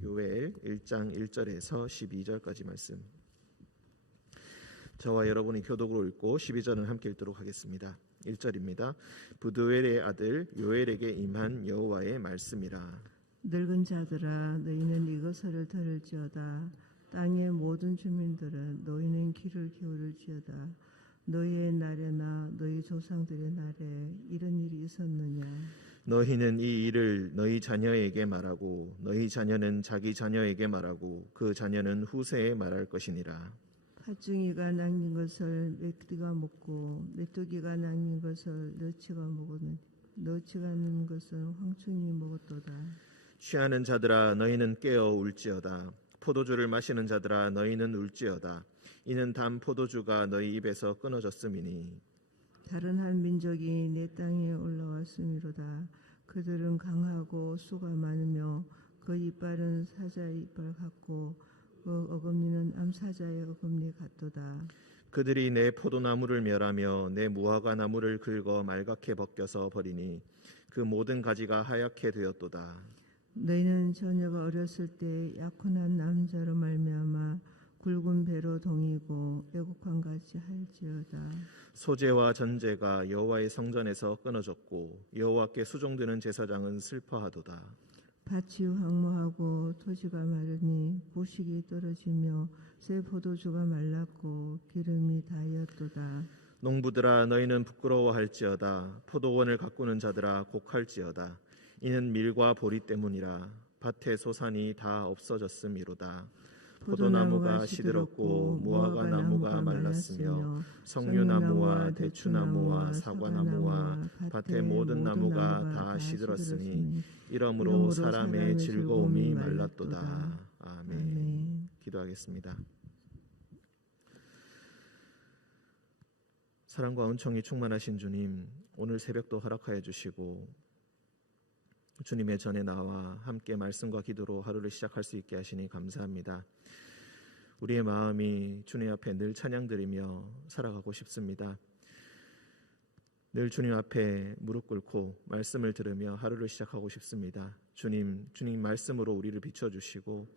요엘 1장 1절에서 12절까지 말씀. 저와 여러분이 교독으로 읽고 12절은 함께 읽도록 하겠습니다. 1절입니다. 부두엘의 아들 요엘에게 임한 여호와의 말씀이라. 늙은 자들아 너희는 이것을 들을지어다. 땅의 모든 주민들은 너희는 귀를 기울일지어다. 너희의 날에나 너희 조상들의 날에 이런 일이 있었느냐? 너희는 이 일을 너희 자녀에게 말하고 너희 자녀는 자기 자녀에게 말하고 그 자녀는 후세에 말할 것이니라. 팥중이가 남긴 것을 메뚜기가 먹고 메뚜기가 남긴 것을 너치가 먹었느니 너치가 남긴 것을 황충이 먹었도다. 취하는 자들아 너희는 깨어 울지어다. 포도주를 마시는 자들아 너희는 울지어다. 이는 단 포도주가 너희 입에서 끊어졌음이니. 다른 한 민족이 내 땅에 올라왔음이로다. 그들은 강하고 수가 많으며 그 이빨은 사자의 이빨 같고 그 어금니는 암사자의 어금니 같도다. 그들이 내 포도나무를 멸하며 내 무화과 나무를 긁어 말갛게 벗겨서 버리니 그 모든 가지가 하얗게 되었도다. 너희는 처녀가 어렸을 때 약혼한 남자로 말미암아 굵은 배로 동이고 애국한 같이 할지어다. 소재와 전제가 여호와의 성전에서 끊어졌고 여호와께 수종드는 제사장은 슬퍼하도다. 밭이 황무하고 토지가 마르니 부식이 떨어지며 새 포도주가 말랐고 기름이 다였도다. 농부들아 너희는 부끄러워할지어다. 포도원을 가꾸는 자들아 곡할지어다. 이는 밀과 보리 때문이라. 밭의 소산이 다 없어졌음이로다. 포도나무가 시들었고 무화과 나무가 말랐으며 석류나무와 대추나무와 사과나무와 밭의 모든 나무가 다 시들었으니 이러므로 사람의 즐거움이 말랐도다. 아멘. 기도하겠습니다. 사랑과 은총이 충만하신 주님, 오늘 새벽도 허락하여 주시고 주님의 전에 나와 함께 말씀과 기도로 하루를 시작할 수 있게 하시니 감사합니다. 우리의 마음이 주님 앞에 늘 찬양드리며 살아가고 싶습니다. 늘 주님 앞에 무릎 꿇고 말씀을 들으며 하루를 시작하고 싶습니다. 주님 말씀으로 우리를 비춰주시고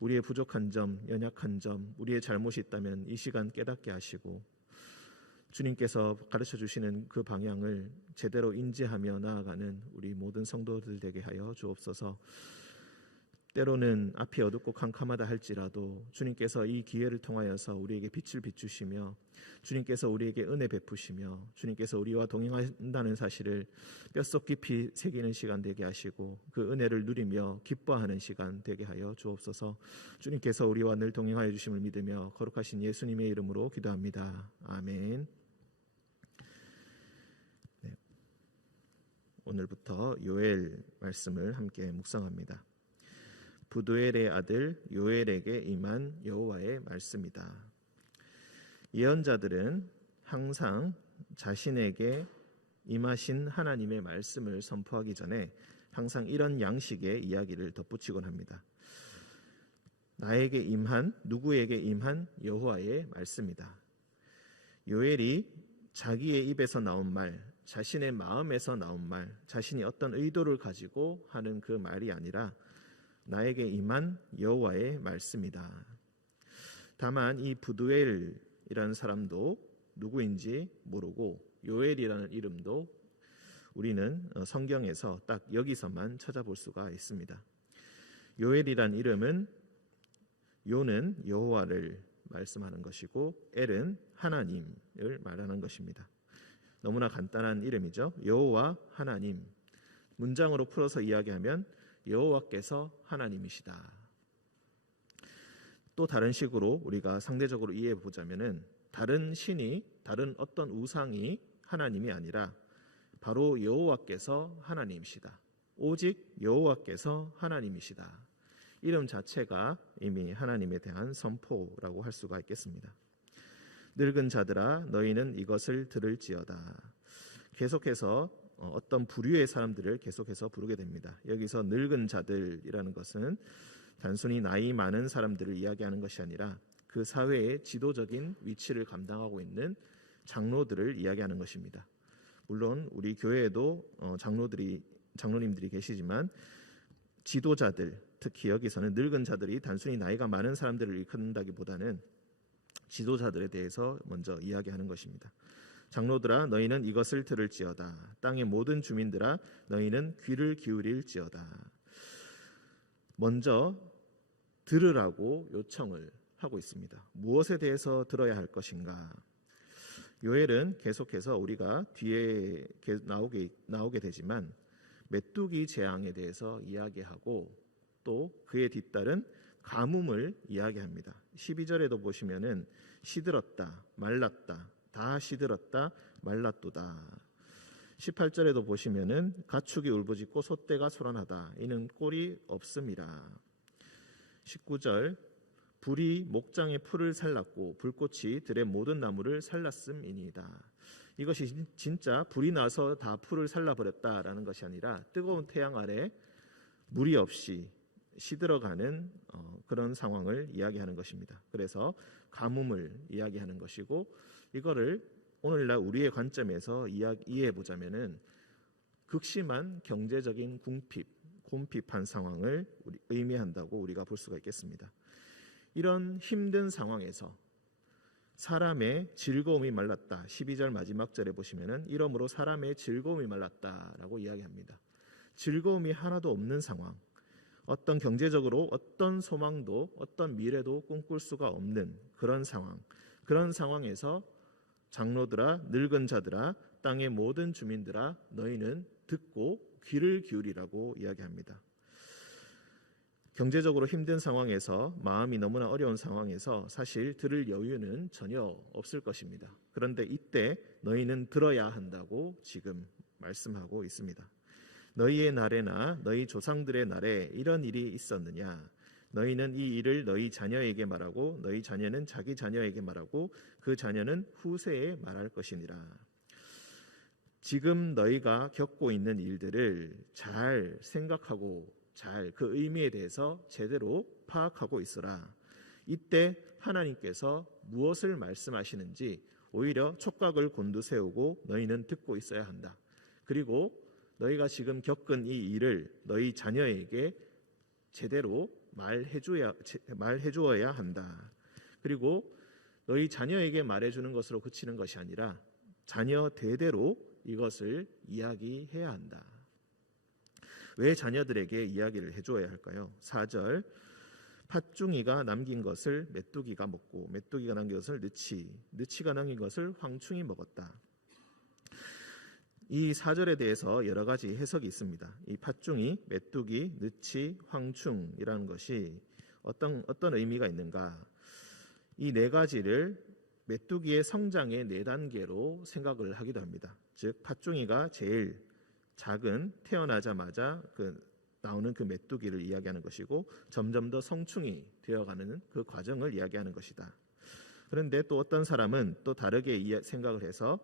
우리의 부족한 점, 연약한 점, 우리의 잘못이 있다면 이 시간 깨닫게 하시고 주님께서 가르쳐 주시는 그 방향을 제대로 인지하며 나아가는 우리 모든 성도들 되게 하여 주옵소서. 때로는 앞이 어둡고 캄캄하다 할지라도 주님께서 이 기회를 통하여서 우리에게 빛을 비추시며 주님께서 우리에게 은혜 베푸시며 주님께서 우리와 동행한다는 사실을 뼛속 깊이 새기는 시간 되게 하시고 그 은혜를 누리며 기뻐하는 시간 되게 하여 주옵소서. 주님께서 우리와 늘 동행하여 주심을 믿으며 거룩하신 예수님의 이름으로 기도합니다. 아멘. 네. 오늘부터 요엘 말씀을 함께 묵상합니다. 부두엘의 아들 요엘에게 임한 여호와의 말씀이다. 예언자들은 항상 자신에게 임하신 하나님의 말씀을 선포하기 전에 항상 이런 양식의 이야기를 덧붙이곤 합니다. 나에게 임한, 누구에게 임한 여호와의 말씀이다. 요엘이 자기의 입에서 나온 말, 자신의 마음에서 나온 말, 자신이 어떤 의도를 가지고 하는 그 말이 아니라 나에게 임한 여호와의 말씀이다. 다만 이 부두엘이라는 사람도 누구인지 모르고 요엘이라는 이름도 우리는 성경에서 딱 여기서만 찾아볼 수가 있습니다. 요엘이라는 이름은 요는 여호와를 말씀하는 것이고 엘은 하나님을 말하는 것입니다. 너무나 간단한 이름이죠. 여호와 하나님. 문장으로 풀어서 이야기하면 여호와께서 하나님이시다. 또 다른 식으로 우리가 상대적으로 이해해 보자면은 다른 신이, 다른 어떤 우상이 하나님이 아니라 바로 여호와께서 하나님이시다. 오직 여호와께서 하나님이시다. 이름 자체가 이미 하나님에 대한 선포라고 할 수가 있겠습니다. 늙은 자들아 너희는 이것을 들을지어다. 계속해서 어떤 부류의 사람들을 계속해서 부르게 됩니다. 여기서 늙은 자들이라는 것은 단순히 나이 많은 사람들을 이야기하는 것이 아니라 그 사회의 지도적인 위치를 감당하고 있는 장로들을 이야기하는 것입니다. 물론 우리 교회에도 장로님들이 계시지만 지도자들, 특히 여기서는 늙은 자들이 단순히 나이가 많은 사람들을 일컫는다기보다는 지도자들에 대해서 먼저 이야기하는 것입니다. 장로들아 너희는 이것을 들을지어다. 땅의 모든 주민들아 너희는 귀를 기울일지어다. 먼저 들으라고 요청을 하고 있습니다. 무엇에 대해서 들어야 할 것인가? 요엘은 계속해서 우리가 뒤에 나오게 되지만 메뚜기 재앙에 대해서 이야기하고 또 그에 뒤따른 가뭄을 이야기합니다. 12절에도 보시면은 시들었다, 말랐다, 다 시들었다, 말랐도다. 18절에도 보시면은 가축이 울부짖고 소떼가 소란하다. 이는 꼴이 없음이라. 19절 불이 목장의 풀을 살랐고 불꽃이 들의 모든 나무를 살랐음이니이다. 이것이 진짜 불이 나서 다 풀을 살라버렸다라는 것이 아니라 뜨거운 태양 아래 물이 없이 시들어가는 그런 상황을 이야기하는 것입니다. 그래서 가뭄을 이야기하는 것이고 이거를 오늘날 우리의 관점에서 이해해 보자면은 극심한 경제적인 곰핍한 상황을 의미한다고 우리가 볼 수가 있겠습니다. 이런 힘든 상황에서 사람의 즐거움이 말랐다. 12절 마지막 절에 보시면은 이러므로 사람의 즐거움이 말랐다라고 이야기합니다. 즐거움이 하나도 없는 상황, 어떤 경제적으로 어떤 소망도 어떤 미래도 꿈꿀 수가 없는 그런 상황에서 장로들아 늙은 자들아 땅의 모든 주민들아 너희는 듣고 귀를 기울이라고 이야기합니다. 경제적으로 힘든 상황에서 마음이 너무나 어려운 상황에서 사실 들을 여유는 전혀 없을 것입니다. 그런데 이때 너희는 들어야 한다고 지금 말씀하고 있습니다. 너희의 날에나 너희 조상들의 날에 이런 일이 있었느냐? 너희는 이 일을 너희 자녀에게 말하고 너희 자녀는 자기 자녀에게 말하고 그 자녀는 후세에 말할 것이니라. 지금 너희가 겪고 있는 일들을 잘 생각하고 잘 그 의미에 대해서 제대로 파악하고 있으라. 이때 하나님께서 무엇을 말씀하시는지 오히려 촉각을 곤두세우고 너희는 듣고 있어야 한다. 그리고 너희가 지금 겪은 이 일을 너희 자녀에게 제대로 말해주어야 한다. 그리고 너희 자녀에게 말해주는 것으로 그치는 것이 아니라 자녀 대대로 이것을 이야기해야 한다. 왜 자녀들에게 이야기를 해줘야 할까요? 4절 팥중이가 남긴 것을 메뚜기가 먹고 메뚜기가 남긴 것을 느치가 남긴 것을 황충이 먹었다. 이 4절에 대해서 여러 가지 해석이 있습니다. 이 팥중이, 메뚜기, 느치, 황충이라는 것이 어떤 의미가 있는가? 이 네 가지를 메뚜기의 성장의 4단계로 생각을 하기도 합니다. 즉 팥중이가 제일 작은 태어나자마자 나오는 그 메뚜기를 이야기하는 것이고 점점 더 성충이 되어가는 그 과정을 이야기하는 것이다. 그런데 또 어떤 사람은 또 다르게 생각을 해서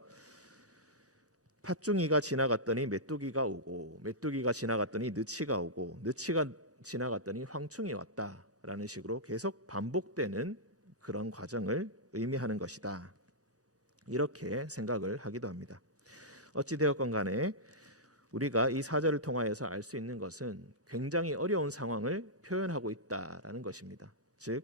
팥중이가 지나갔더니 메뚜기가 오고 메뚜기가 지나갔더니 느치가 오고 느치가 지나갔더니 황충이 왔다라는 식으로 계속 반복되는 그런 과정을 의미하는 것이다. 이렇게 생각을 하기도 합니다. 어찌되었건 간에 우리가 이 4절을 통하여서 알 수 있는 것은 굉장히 어려운 상황을 표현하고 있다라는 것입니다. 즉,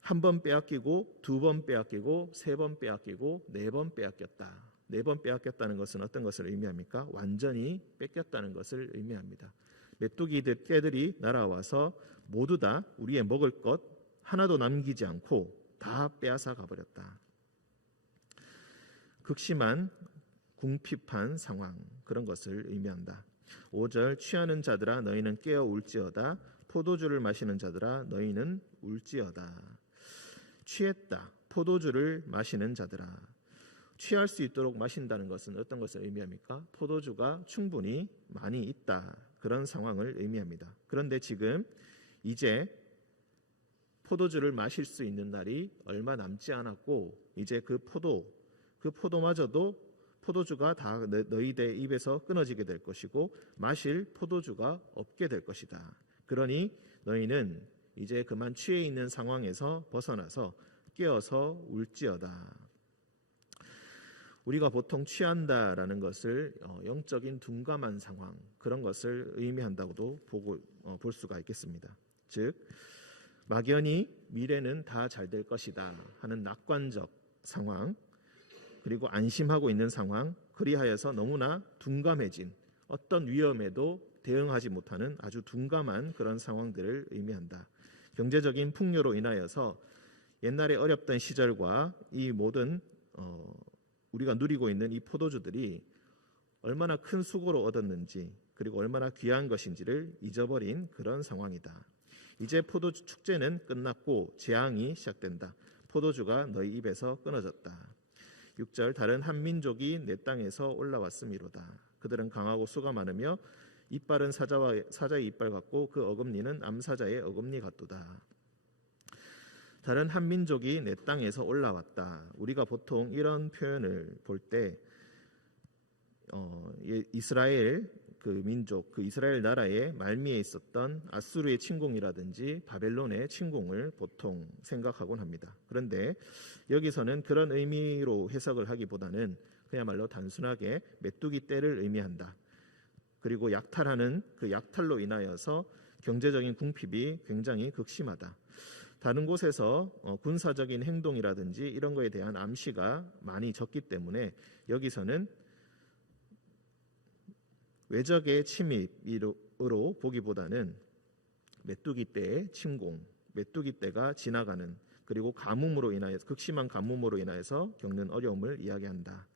한 번 빼앗기고, 2번 빼앗기고, 3번 빼앗기고, 4번 빼앗겼다. 4번 빼앗겼다는 것은 어떤 것을 의미합니까? 완전히 뺏겼다는 것을 의미합니다. 메뚜기들 깨들이 날아와서 모두 다 우리의 먹을 것 하나도 남기지 않고 다 빼앗아 가버렸다. 극심한 궁핍한 상황, 그런 것을 의미한다. 5절 취하는 자들아 너희는 깨어 울지어다. 포도주를 마시는 자들아 너희는 울지어다. 취했다. 포도주를 마시는 자들아. 취할 수 있도록 마신다는 것은 어떤 것을 의미합니까? 포도주가 충분히 많이 있다. 그런 상황을 의미합니다. 그런데 지금 이제 포도주를 마실 수 있는 날이 얼마 남지 않았고 이제 그 포도마저도 포도주가 다 너희들 입에서 끊어지게 될 것이고 마실 포도주가 없게 될 것이다. 그러니 너희는 이제 그만 취해 있는 상황에서 벗어나서 깨어서 울지어다. 우리가 보통 취한다라는 것을 영적인 둔감한 상황, 그런 것을 의미한다고도 볼 수가 있겠습니다. 즉 막연히 미래는 다 잘 될 것이다 하는 낙관적 상황, 그리고 안심하고 있는 상황, 그리하여서 너무나 둔감해진, 어떤 위험에도 대응하지 못하는 아주 둔감한 그런 상황들을 의미한다. 경제적인 풍요로 인하여서 옛날에 어렵던 시절과 이 모든 우리가 누리고 있는 이 포도주들이 얼마나 큰 수고로 얻었는지, 그리고 얼마나 귀한 것인지를 잊어버린 그런 상황이다. 이제 포도주 축제는 끝났고 재앙이 시작된다. 포도주가 너희 입에서 끊어졌다. 6절, 다른 한 민족이 내 땅에서 올라왔음이로다. 그들은 강하고 수가 많으며 이빨은 사자의 이빨 같고 그 어금니는 암사자의 어금니 같도다. 다른 한 민족이 내 땅에서 올라왔다. 우리가 보통 이런 표현을 볼 때 이스라엘 그 민족, 그 이스라엘 나라의 말미에 있었던 아수르의 침공이라든지 바벨론의 침공을 보통 생각하곤 합니다. 그런데 여기서는 그런 의미로 해석을 하기보다는 그야말로 단순하게 메뚜기 떼를 의미한다. 그리고 약탈하는 그 약탈로 인하여서 경제적인 궁핍이 굉장히 극심하다. 다른 곳에서 군사적인 행동이라든지 이런 거에 대한 암시가 많이 적기 때문에 여기서는 외적의 침입으로 보기보다는 메뚜기 떼의 침공, 메뚜기 떼가 지나가는, 그리고 가뭄으로 인하여서, 극심한 가뭄으로 인하여서 겪는 어려움을 이야기한다.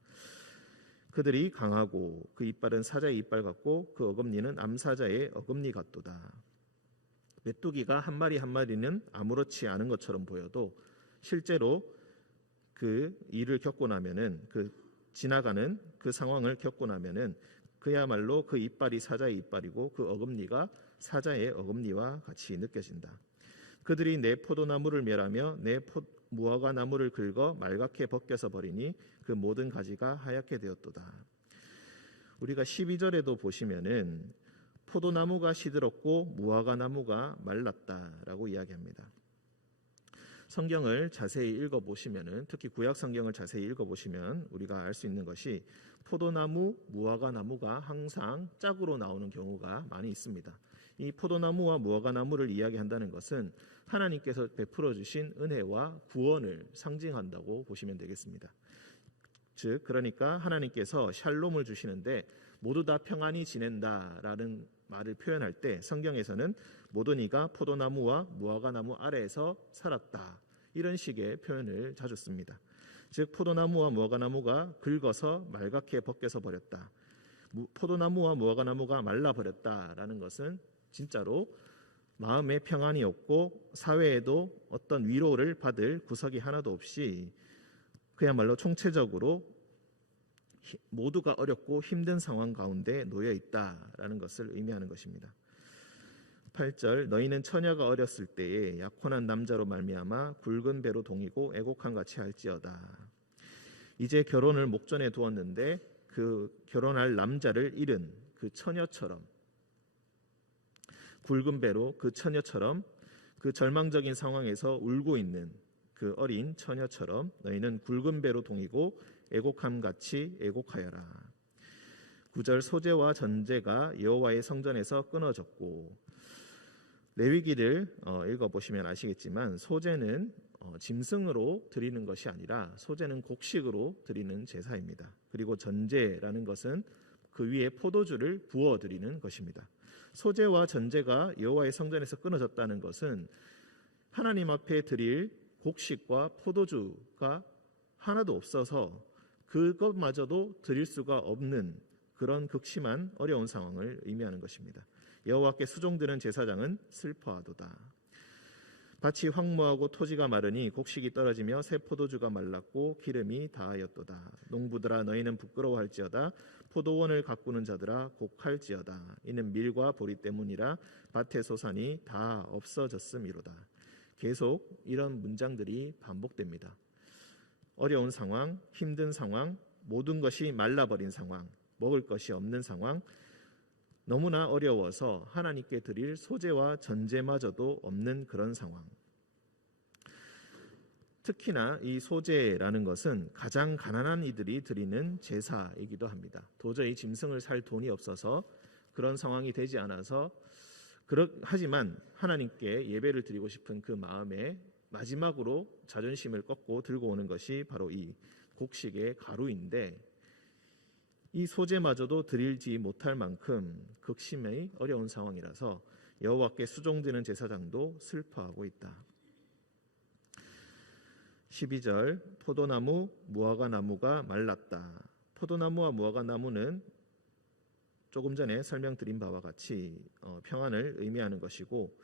그들이 강하고 그 이빨은 사자의 이빨 같고 그 어금니는 암사자의 어금니 같도다. 메뚜기가 한 마리 한 마리는 아무렇지 않은 것처럼 보여도 실제로 그 일을 겪고 나면은, 그 지나가는 그 상황을 겪고 나면은 그야말로 그 이빨이 사자의 이빨이고 그 어금니가 사자의 어금니와 같이 느껴진다. 그들이 내 포도나무를 멸하며 내 무화과 나무를 긁어 말갛게 벗겨서 버리니 그 모든 가지가 하얗게 되었도다. 우리가 12절에도 보시면은 포도나무가 시들었고 무화과 나무가 말랐다라고 이야기합니다. 성경을 자세히 읽어보시면은, 특히 구약 성경을 자세히 읽어보시면 우리가 알 수 있는 것이 포도나무, 무화과 나무가 항상 짝으로 나오는 경우가 많이 있습니다. 이 포도나무와 무화과 나무를 이야기한다는 것은 하나님께서 베풀어 주신 은혜와 구원을 상징한다고 보시면 되겠습니다. 즉 그러니까 하나님께서 샬롬을 주시는데 모두 다 평안히 지낸다라는 말을 표현할 때 성경에서는 모든 이가 포도나무와 무화과나무 아래에서 살았다, 이런 식의 표현을 자주 씁니다. 즉 포도나무와 무화과나무가 긁어서 말갛게 벗겨서 버렸다, 포도나무와 무화과나무가 말라버렸다라는 것은 진짜로 마음에 평안이 없고 사회에도 어떤 위로를 받을 구석이 하나도 없이 그야말로 총체적으로 모두가 어렵고 힘든 상황 가운데 놓여 있다라는 것을 의미하는 것입니다. 8절, 너희는 처녀가 어렸을 때에 약혼한 남자로 말미암아 굵은 배로 동이고 애곡한 같이 할지어다. 이제 결혼을 목전에 두었는데 그 결혼할 남자를 잃은 그 처녀처럼, 굵은 배로 그 처녀처럼, 그 절망적인 상황에서 울고 있는 그 어린 처녀처럼 너희는 굵은 배로 동이고 애곡함 같이 애곡하여라. 9절, 소재와 전제가 여호와의 성전에서 끊어졌고, 레위기를 읽어보시면 아시겠지만 소재는 짐승으로 드리는 것이 아니라 소재는 곡식으로 드리는 제사입니다. 그리고 전제라는 것은 그 위에 포도주를 부어 드리는 것입니다. 소재와 전제가 여호와의 성전에서 끊어졌다는 것은 하나님 앞에 드릴 곡식과 포도주가 하나도 없어서 그것마저도 드릴 수가 없는 그런 극심한 어려운 상황을 의미하는 것입니다. 여호와께 수종드는 제사장은 슬퍼하도다. 밭이 황무하고 토지가 마르니 곡식이 떨어지며 새 포도주가 말랐고 기름이 다하였도다. 농부들아 너희는 부끄러워할지어다. 포도원을 가꾸는 자들아 곡할지어다. 이는 밀과 보리 때문이라 밭의 소산이 다 없어졌음이로다. 계속 이런 문장들이 반복됩니다. 어려운 상황, 힘든 상황, 모든 것이 말라버린 상황, 먹을 것이 없는 상황, 너무나 어려워서 하나님께 드릴 소재와 전제마저도 없는 그런 상황. 특히나 이 소제라는 것은 가장 가난한 이들이 드리는 제사이기도 합니다. 도저히 짐승을 살 돈이 없어서 그런 상황이 되지 않아서 하지만 하나님께 예배를 드리고 싶은 그 마음에 마지막으로 자존심을 꺾고 들고 오는 것이 바로 이 곡식의 가루인데, 이 소제마저도 드리지 못할 만큼 극심히 어려운 상황이라서 여호와께 수종드는 제사장도 슬퍼하고 있다. 12절, 포도나무, 무화과나무가 말랐다. 포도나무와 무화과나무는 조금 전에 설명드린 바와 같이 평안을 의미하는 것이고,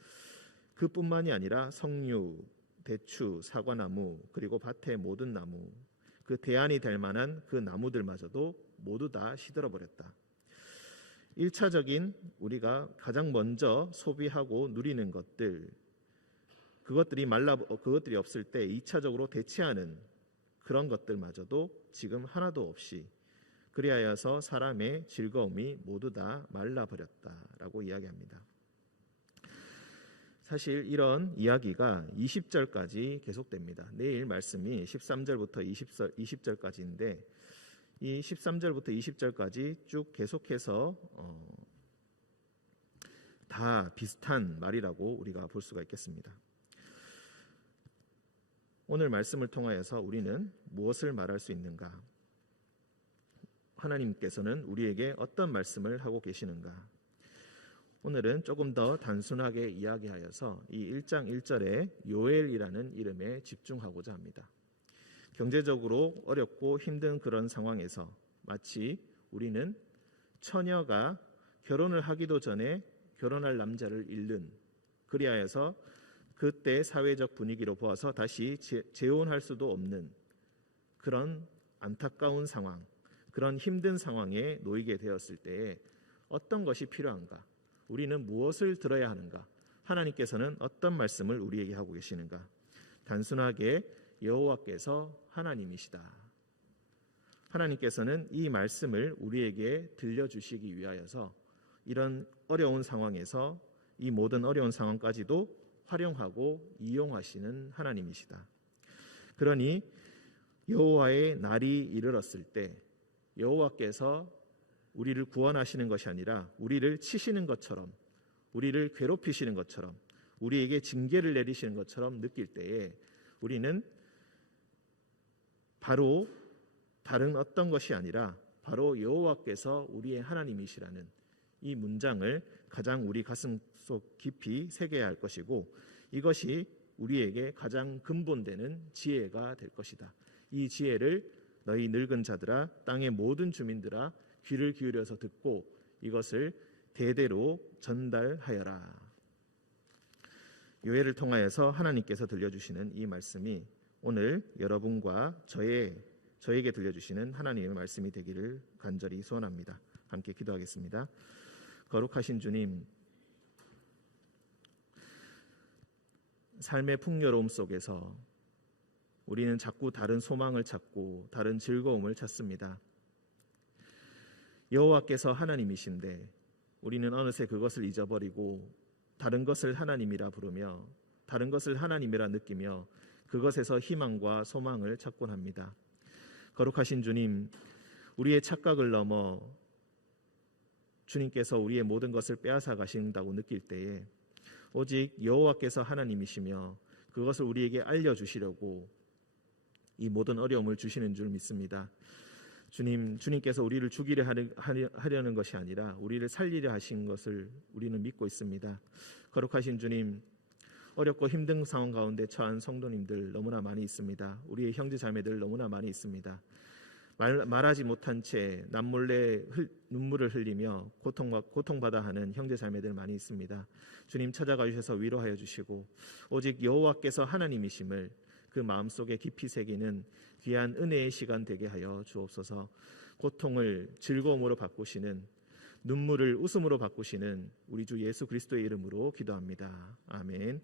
그뿐만이 아니라 석류, 대추, 사과나무, 그리고 밭의 모든 나무, 그 대안이 될 만한 그 나무들마저도 모두 다 시들어버렸다. 1차적인 우리가 가장 먼저 소비하고 누리는 것들, 그것들이 없을 때 2차적으로 대체하는 그런 것들마저도 지금 하나도 없이, 그리하여서 사람의 즐거움이 모두 다 말라버렸다라고 이야기합니다. 사실 이런 이야기가 20절까지 계속됩니다. 내일 말씀이 13절부터 20절까지인데 이 13절부터 20절까지 쭉 계속해서 다 비슷한 말이라고 우리가 볼 수가 있겠습니다. 오늘 말씀을 통하여서 우리는 무엇을 말할 수 있는가? 하나님께서는 우리에게 어떤 말씀을 하고 계시는가? 오늘은 조금 더 단순하게 이야기하여서 이 1장 1절에 요엘이라는 이름에 집중하고자 합니다. 경제적으로 어렵고 힘든 그런 상황에서 마치 우리는 처녀가 결혼을 하기도 전에 결혼할 남자를 잃는, 그리하여서 그때 사회적 분위기로 보아서 다시 재혼할 수도 없는 그런 안타까운 상황, 그런 힘든 상황에 놓이게 되었을 때에 어떤 것이 필요한가? 우리는 무엇을 들어야 하는가? 하나님께서는 어떤 말씀을 우리에게 하고 계시는가? 단순하게 여호와께서 하나님이시다. 하나님께서는 이 말씀을 우리에게 들려주시기 위하여서 이런 어려운 상황에서 이 모든 어려운 상황까지도 활용하고 이용하시는 하나님이시다. 그러니 여호와의 날이 이르렀을 때 여호와께서 우리를 구원하시는 것이 아니라 우리를 치시는 것처럼, 우리를 괴롭히시는 것처럼, 우리에게 징계를 내리시는 것처럼 느낄 때에 우리는 바로 다른 어떤 것이 아니라 바로 여호와께서 우리의 하나님이시라는 이 문장을 가장 우리 가슴속 깊이 새겨야 할 것이고, 이것이 우리에게 가장 근본되는 지혜가 될 것이다. 이 지혜를 너희 늙은 자들아, 땅의 모든 주민들아, 귀를 기울여서 듣고 이것을 대대로 전달하여라. 요엘을 통하여서 하나님께서 들려주시는 이 말씀이 오늘 여러분과 저에게 들려주시는 하나님의 말씀이 되기를 간절히 소원합니다. 함께 기도하겠습니다. 거룩하신 주님, 삶의 풍요로움 속에서 우리는 자꾸 다른 소망을 찾고 다른 즐거움을 찾습니다. 여호와께서 하나님이신데 우리는 어느새 그것을 잊어버리고 다른 것을 하나님이라 부르며 다른 것을 하나님이라 느끼며 그것에서 희망과 소망을 찾곤 합니다. 거룩하신 주님, 우리의 착각을 넘어 주님께서 우리의 모든 것을 빼앗아 가신다고 느낄 때에 오직 여호와께서 하나님이시며 그것을 우리에게 알려주시려고 이 모든 어려움을 주시는 줄 믿습니다. 주님께서 우리를 죽이려 하려는 것이 아니라 우리를 살리려 하신 것을 우리는 믿고 있습니다. 거룩하신 주님, 어렵고 힘든 상황 가운데 처한 성도님들 너무나 많이 있습니다. 우리의 형제 자매들 너무나 많이 있습니다. 말하지 못한 채 남몰래 눈물을 흘리며 고통받아 하는 형제 자매들 많이 있습니다. 주님 찾아가 주셔서 위로하여 주시고 오직 여호와께서 하나님이심을 그 마음속에 깊이 새기는 귀한 은혜의 시간 되게 하여 주옵소서. 고통을 즐거움으로 바꾸시는, 눈물을 웃음으로 바꾸시는 우리 주 예수 그리스도의 이름으로 기도합니다. 아멘.